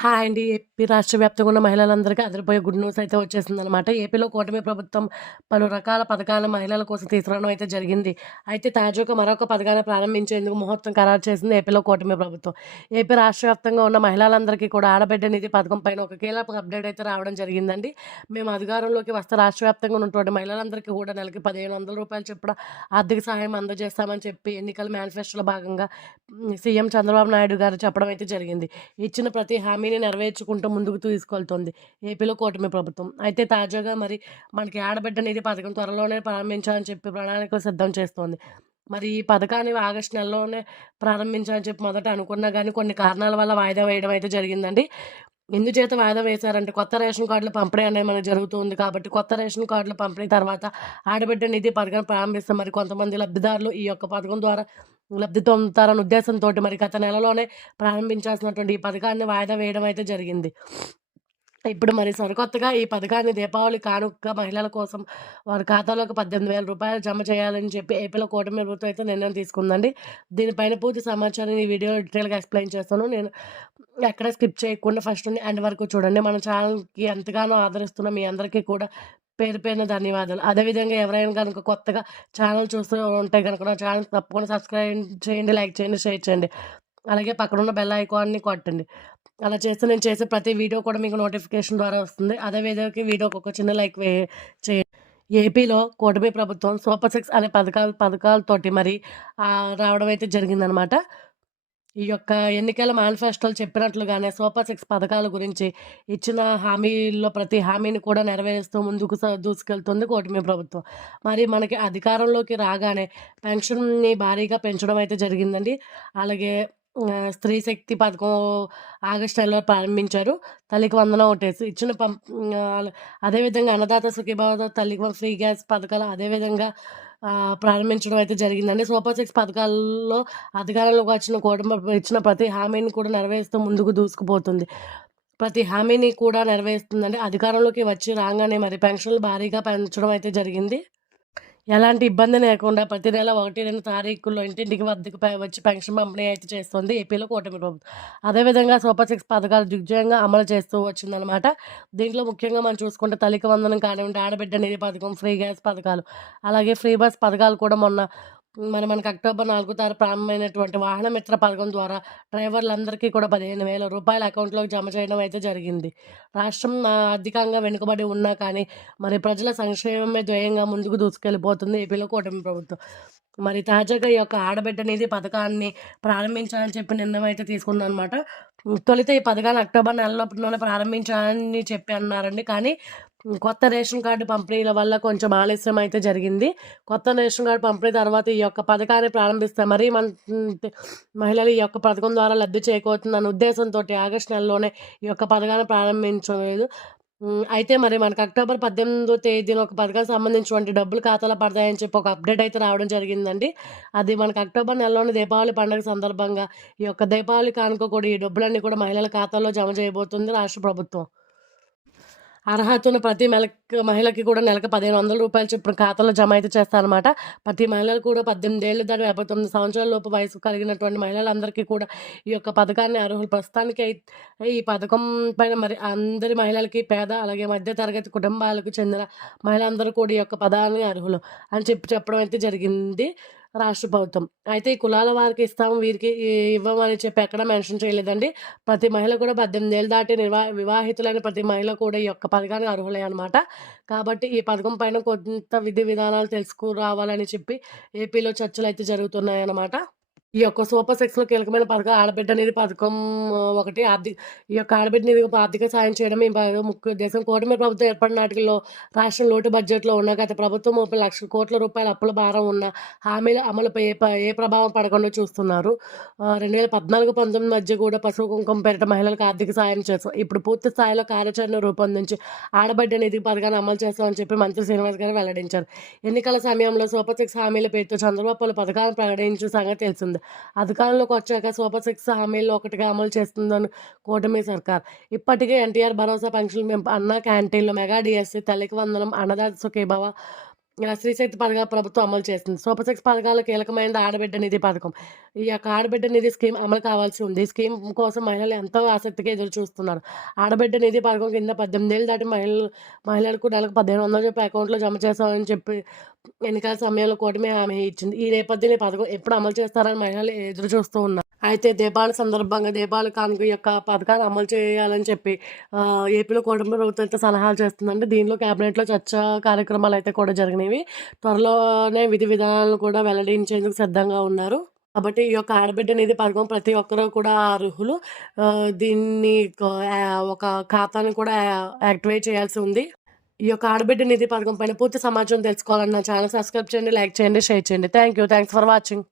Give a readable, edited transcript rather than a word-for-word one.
Hi అండి. AP రాష్ట్ర వ్యాప్తంగా ఉన్న మహిళలందరికీ అదిరిపోయే గుడ్ న్యూస్ అయితే వచ్చేసిందనమాట. ఏపీలో కూటమి ప్రభుత్వం పలు రకాల పథకాలు మహిళల కోసం తీసుకురావడం అయితే జరిగింది. అయితే తాజాగా మరొక పథకాన్ని ప్రారంభించేందుకు ముహూర్తం ఖరారు చేసింది ఏపీలో కూటమి ప్రభుత్వం. ఏపీ రాష్ట్ర వ్యాప్తంగా ఉన్న మహిళలందరికీ కూడా ఆడబిడ్డ నిధి పథకం పైన ఒక కీలక అప్డేట్ అయితే రావడం జరిగిందండి. మేము అధికారంలోకి వస్తే రాష్ట్ర వ్యాప్తంగా ఉన్నటువంటి మహిళలందరికీ కూడా నెలకి రూ. 1,500 చొప్పున ఆర్థిక సహాయం అందజేస్తామని చెప్పి ఎన్నికల మేనిఫెస్టోలో భాగంగా సీఎం చంద్రబాబు నాయుడు గారు చెప్పడం అయితే జరిగింది. ఇచ్చిన ప్రతి హామీని నెరవేర్చుకుంటూ ముందుకు తీసుకెళ్తోంది ఏపీలో కూటమి ప్రభుత్వం. అయితే తాజాగా మరి మనకి ఆడబిడ్డ నిధి పథకం త్వరలోనే ప్రారంభించాలని చెప్పి ప్రణాళికలు సిద్ధం చేస్తోంది. మరి ఈ పథకాన్ని ఆగస్టు నెలలోనే ప్రారంభించాలని చెప్పి మొదట అనుకున్నా గానీ కొన్ని కారణాల వల్ల వాయిదా వేయడం అయితే జరిగిందండి. ఎందుచేత వాయిదా వేశారంటే కొత్త రేషన్ కార్డుల పంపిణీ అనేది మనకు జరుగుతుంది కాబట్టి కొత్త రేషన్ కార్డుల పంపిణీ తర్వాత ఆడబిడ్డ నిధి పథకం ప్రారంభిస్తే మరి కొంతమంది లబ్ధిదారులు ఈ యొక్క పథకం ద్వారా లబ్ధి పొందుతారన్న ఉద్దేశంతోటి మరి గత నెలలోనే ప్రారంభించాల్సినటువంటి ఈ పథకాన్ని వాయిదా వేయడం అయితే జరిగింది. ఇప్పుడు మరి సరికొత్తగా ఈ పథకాన్ని దీపావళి కానుకగా మహిళల కోసం వారి ఖాతాలోకి రూ. 18,000 జమ చేయాలని చెప్పి ఏపీలో కూటమి ప్రభుత్వం అయితే నిర్ణయం తీసుకుందండి. దీనిపైన పూర్తి సమాచారాన్ని ఈ వీడియోలో డీటెయిల్‌గా ఎక్స్‌ప్లెయిన్ చేస్తాను. నేను ఎక్కడ స్కిప్ చేయకుండా ఫస్ట్ నుండి ఎండ్ వరకు చూడండి. మన ఛానల్‌కి ఎంతగానో ఆదరిస్తున్న మీ అందరికీ కూడా పేరు పేరున ధన్యవాదాలు. అదేవిధంగా ఎవరైనా గనుక కొత్తగా ఛానల్ చూస్తూ ఉంటే గనుక నా ఛానల్‌కి తప్పకుండా సబ్స్క్రైబ్ చేయండి, లైక్ చేయండి, షేర్ చేయండి. అలాగే పక్కనున్న బెల్ ఐకాన్‌ని కొట్టండి. అలా చేస్తే నేను చేసే ప్రతి వీడియో కూడా మీకు నోటిఫికేషన్ ద్వారా వస్తుంది. అదే వీడియోకి ఒక చిన్న లైక్ చేయండి. ఏపీలో కూటమి ప్రభుత్వం సూపర్ సిక్స్ అనే పథకాలతోటి మరి రావడం అయితే జరిగిందనమాట. ఈ యొక్క ఎన్నికల మేనిఫెస్టోలో చెప్పినట్లుగానే సూపర్ సిక్స్ పథకాల గురించి ఇచ్చిన హామీల్లో ప్రతి హామీని కూడా నెరవేరుస్తూ ముందుకు దూసుకెళ్తుంది కూటమి ప్రభుత్వం. మరి మనకి అధికారంలోకి రాగానే పెన్షన్‌ని భారీగా పెంచడం అయితే జరిగిందండి. అలాగే స్త్రీ శక్తి పథకం ఆగస్టు నెలలో ప్రారంభించారు. తల్లికి వందనం ఒకటేసి ఇచ్చిన అదేవిధంగా అన్నదాత సుఖీభావ, తల్లికి ఫ్రీ గ్యాస్ పథకాలు అదేవిధంగా ప్రారంభించడం అయితే జరిగిందండి. సూపర్ సిక్స్ పథకాల్లో అధికారంలోకి వచ్చిన కూటమి ఇచ్చిన ప్రతి హామీని కూడా నెరవేరుస్తూ ముందుకు దూసుకుపోతుంది. ప్రతి హామీని కూడా నెరవేరుస్తుందండి. అధికారంలోకి వచ్చి రాగానే మరి పెన్షన్లు భారీగా పెంచడం అయితే జరిగింది. ఎలాంటి ఇబ్బంది లేకుండా ప్రతి నెల 1, 2 తారీఖుల్లో ఇంటింటికి వద్దకు వచ్చి పెన్షన్ పంపిణీ అయితే చేస్తుంది ఏపీలో కూటమి ప్రభుత్వం. అదేవిధంగా సూపర్ సిక్స్ పథకాలు దిగ్విజయంగా అమలు చేస్తూ వచ్చిందనమాట. దీంట్లో ముఖ్యంగా మనం చూసుకుంటే తల్లికి వందనం కానివ్వండి, ఆడబిడ్డ నిధి పథకం, ఫ్రీ గ్యాస్ పథకాలు, అలాగే ఫ్రీ బస్ పథకాలు కూడా మొన్న మనకి అక్టోబర్ 4 తారీఖు ప్రారంభమైనటువంటి వాహన మిత్ర పథకం ద్వారా డ్రైవర్లందరికీ కూడా రూ. 15,000 అకౌంట్‌లోకి జమ చేయడం అయితే జరిగింది. రాష్ట్రం ఆర్థికంగా వెనుకబడి ఉన్నా కానీ మరి ప్రజల సంక్షేమమే ధ్యేయంగా ముందుకు దూసుకెళ్ళిపోతుంది ఏపీలో కూటమి ప్రభుత్వం. మరి తాజాగా ఈ యొక్క ఆడబిడ్డ నిధి పథకాన్ని ప్రారంభించాలని చెప్పి నిర్ణయం అయితే తీసుకుందనమాట. తొలుత ఈ పథకాన్ని అక్టోబర్ నెలలోనే ప్రారంభించాలని చెప్పి అన్నారండి. కానీ కొత్త రేషన్ కార్డు పంపిణీల వల్ల కొంచెం ఆలస్యం అయితే జరిగింది. కొత్త రేషన్ కార్డు పంపిణీ తర్వాత ఈ యొక్క పథకాన్ని ప్రారంభిస్తే మరీ మహిళలు ఈ యొక్క పథకం ద్వారా లబ్ధి చేకూరుతుందన్న ఉద్దేశంతో ఆగస్టు నెలలోనే ఈ యొక్క పథకాన్ని ప్రారంభించలేదు. అయితే మరి మనకు అక్టోబర్ 18వ తేదీన ఒక పథకానికి సంబంధించినటువంటి డబ్బులు ఖాతాలో పడతాయని చెప్పి ఒక అప్డేట్ అయితే రావడం జరిగిందండి. అది మనకు అక్టోబర్ నెలలోని దీపావళి పండుగ సందర్భంగా ఈ యొక్క దీపావళి కానుక కూడా ఈ డబ్బులన్నీ కూడా మహిళల ఖాతాలో జమ చేయబోతుంది రాష్ట్ర ప్రభుత్వం. అర్హత ఉన్న ప్రతి మహిళకి కూడా నెలకు రూ. 1,500 చొప్పున ఖాతాలో జమ అయితే చేస్తారనమాట. ప్రతి మహిళలు కూడా 18 ఏళ్ళు దాటి 59 సంవత్సరాల లోపు వయసు కలిగినటువంటి మహిళలందరికీ కూడా ఈ యొక్క పథకాన్ని అర్హులు. ప్రస్తుతానికి ఈ పథకం పైన మరి అందరి మహిళలకి పేద అలాగే మధ్య తరగతి కుటుంబాలకు చెందిన మహిళలందరూ కూడా ఈ యొక్క పదాన్ని అర్హులు అని చెప్పడం అయితే జరిగింది రాష్ట్ర ప్రభుత్వం. అయితే ఈ కులాల వారికి ఇస్తాము, వీరికి ఇవ్వమని చెప్పి ఎక్కడ మెన్షన్ చేయలేదండి. ప్రతి మహిళ కూడా 18 ఏళ్ళు దాటి వివాహితులైన ప్రతి మహిళ కూడా ఈ యొక్క పథకానికి అర్హులే అనమాట. కాబట్టి ఈ పథకం పైన కొంత విధి విధానాలు తెలుసుకురావాలని చెప్పి ఏపీలో చర్చలైతే జరుగుతున్నాయన్నమాట. ఈ యొక్క సూపర్ సిక్స్‌లో కీలకమైన పథకం ఆడబిడ్డ నిధి పథకం ఒకటి. ఈ యొక్క ఆడబిడ్డ నిధి ఆర్థిక సాయం చేయడమే ముఖ్య ఉద్దేశం. కూటమి ప్రభుత్వం ఏర్పడిన నాటిలో రాష్ట్రం లోటు బడ్జెట్‌లో ఉన్న గత ప్రభుత్వం 30 లక్షల కోట్ల రూపాయల అప్పుల భారం ఉన్న హామీల అమలుపై ఏ ప్రభావం పడకుండా చూస్తున్నారు. 2014, 19 మధ్య కూడా పసుపు కుంకుమ పేరిట మహిళలకు ఆర్థిక సాయం చేస్తాం. ఇప్పుడు పూర్తి స్థాయిలో కార్యాచరణ రూపొందించి ఆడబిడ్డ నిధి పథకాన్ని అమలు చేస్తామని చెప్పి మంత్రి శ్రీనివాస్ గారు వెల్లడించారు. ఎన్నికల సమయంలో సూపర్ సిక్స్ హామీల పేరుతో చంద్రబాబు పలు పథకాలను ప్రకటించిన సంగతి తెలిసిందే. అధికారంలోకి వచ్చాక సూపర్ సిక్స్ హామీల్లో ఒకటిగా అమలు చేస్తుందని కూటమి సర్కార్. ఇప్పటికే ఎన్టీఆర్ భరోసా పెన్షన్ పెంపు, అన్నా క్యాంటీన్లు, మెగా డిఎస్సీ, తల్లికి వందనం, అన్నదాత సుఖీభవ, స్త్రీ శక్తి పథకాలు ప్రభుత్వం అమలు చేస్తుంది. సూపర్ సిక్స్ పథకాల్లో కీలకమైనది ఆడబిడ్డ నిధి పథకం. ఈ యొక్క ఆడబిడ్డ నిధి స్కీమ్ అమలు కావాల్సి ఉంది. ఈ స్కీమ్ కోసం మహిళలు ఎంతో ఆసక్తిగా ఎదురు చూస్తున్నారు. ఆడబిడ్డ నిధి పథకం కింద 18 ఏళ్ళు దాటి మహిళలకు నెలకు 1500 చెప్పి అకౌంట్‌లో జమ చేస్తామని చెప్పి ఎన్నికల సమయంలో కూటమి హామీ ఇచ్చింది. ఈ నేపథ్యంలో ఈ పథకం ఎప్పుడు అమలు చేస్తారని మహిళలు ఎదురు చూస్తూ ఉన్నారు. అయితే దీపావళి సందర్భంగా దీపావళి కానుక యొక్క పథకాన్ని అమలు చేయాలని చెప్పి ఏపీలో కూటమి ప్రభుత్వం అయితే సలహాలు చేస్తుందండి. దీనిలో కేబినెట్‌లో చర్చ కార్యక్రమాలయితే కూడా జరిగినవి. త్వరలోనే విధి విధానాలను కూడా వెల్లడించేందుకు సిద్ధంగా ఉన్నారు. కాబట్టి ఈ యొక్క ఆడబిడ్డ నిధి పథకం ప్రతి ఒక్కరు కూడా అర్హులు. దీన్ని ఒక ఖాతాను కూడా యాక్టివేట్ చేయాల్సి ఉంది. ఈ యొక్క ఆడబిడ్డ నిధి పథకం పైన పూర్తి సమాచారం తెలుసుకోవాలన్నా ఛానల్ సబ్స్క్రైబ్ చేయండి, లైక్ చేయండి, షేర్ చేయండి. Thanks for watching.